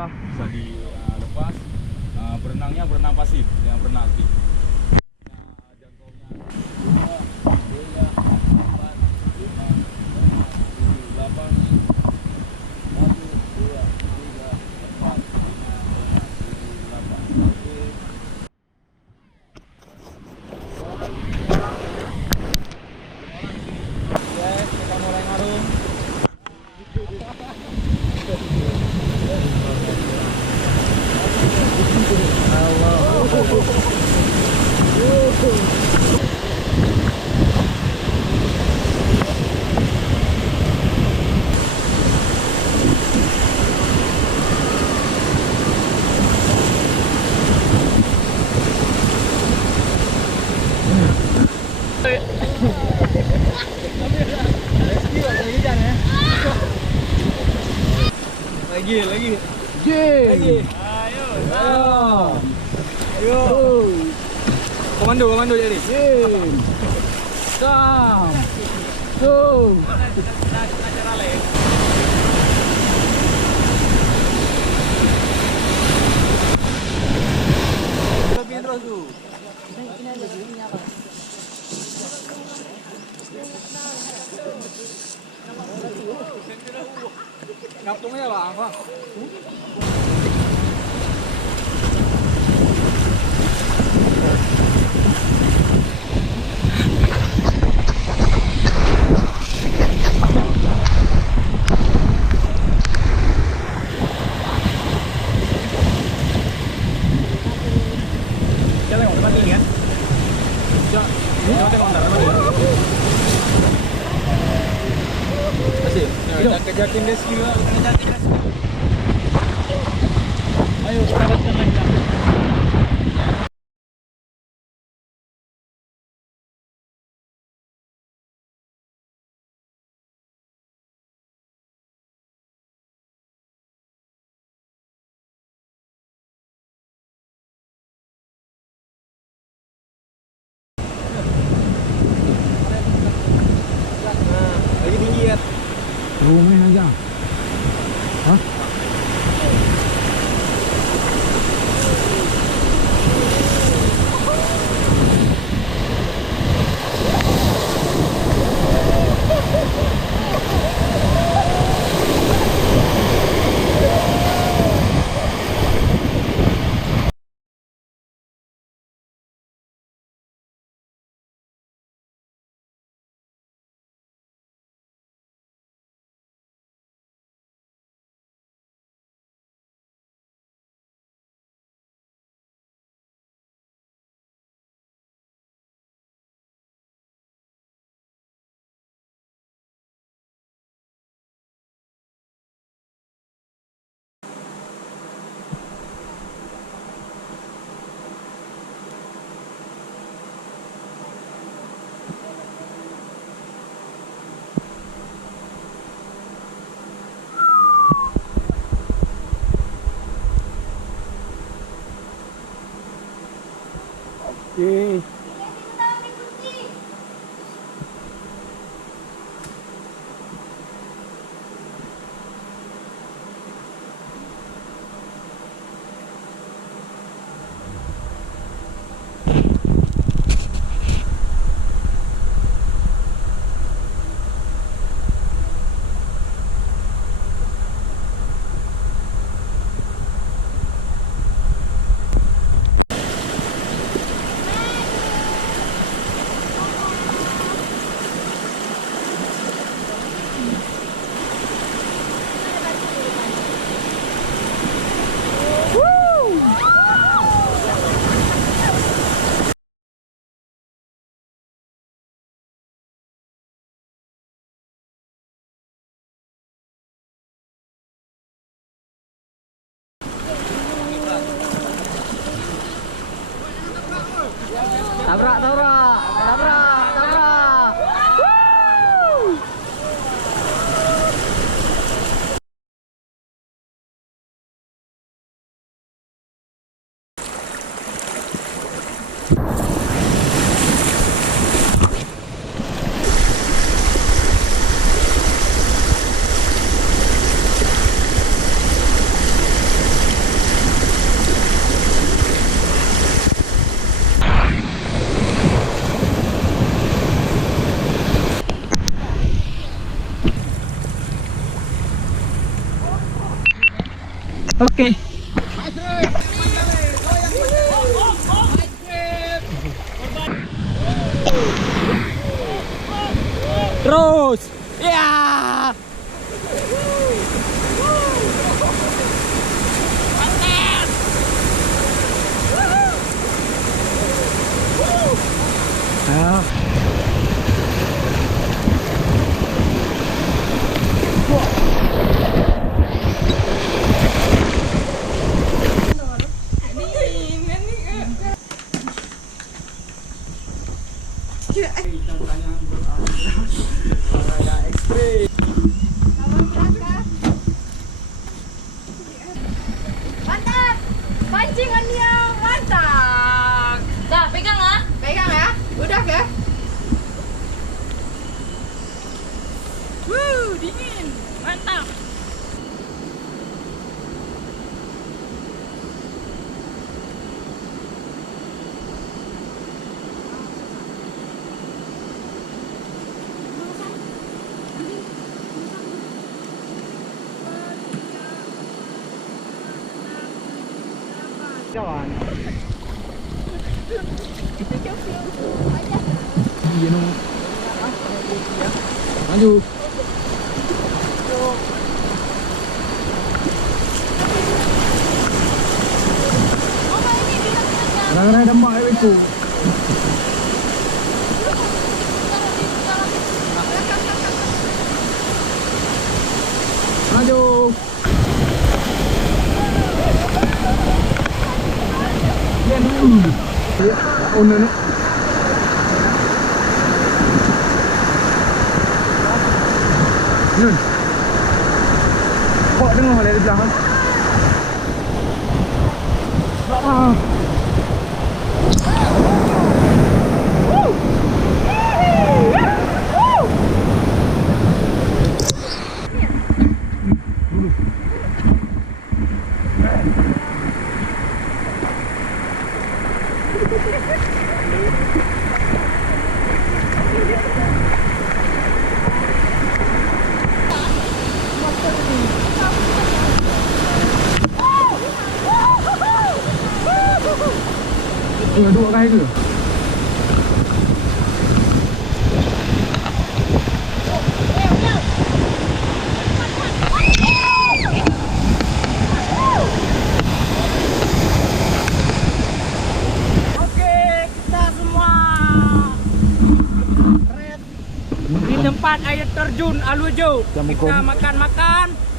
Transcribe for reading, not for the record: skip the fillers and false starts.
basah bisa dilepas. Berenangnya berenang pasif, jangan berenang aktif. Jangkaunya 2, 3, 4, 5, 6, 7, 8. 1, 2, 3, 4, 5, 6, 7, 8. Oke. Yes, kita mulai ngarung. Lagi. Ayo. Komando jadi. Sam. Go. Terus tuh. Ngapungnya bang, Bang. Kita tengok tempat ini kan? Kita tengok ntar tempat ini. Masih? Jakin rescue lah. Ayo, selamatkan lagi. Lagi tinggi ya. Rumah aja. Hah? Oke. Terus. Ya. Ah. Mantap. Pancingan yang mantap. Dah, pegang ah. Pegang ya. Udah ke? Dingin. Mantap. Jalan. Iya no. Maju. Kadang-kadang ada mak itu. Maju. Ya, owner ni. Nun. Kok dengar mana di belakang? Ah. Dua kali tu. Di tempat air terjun Alujo. Jamu Kita kom. makan-makan.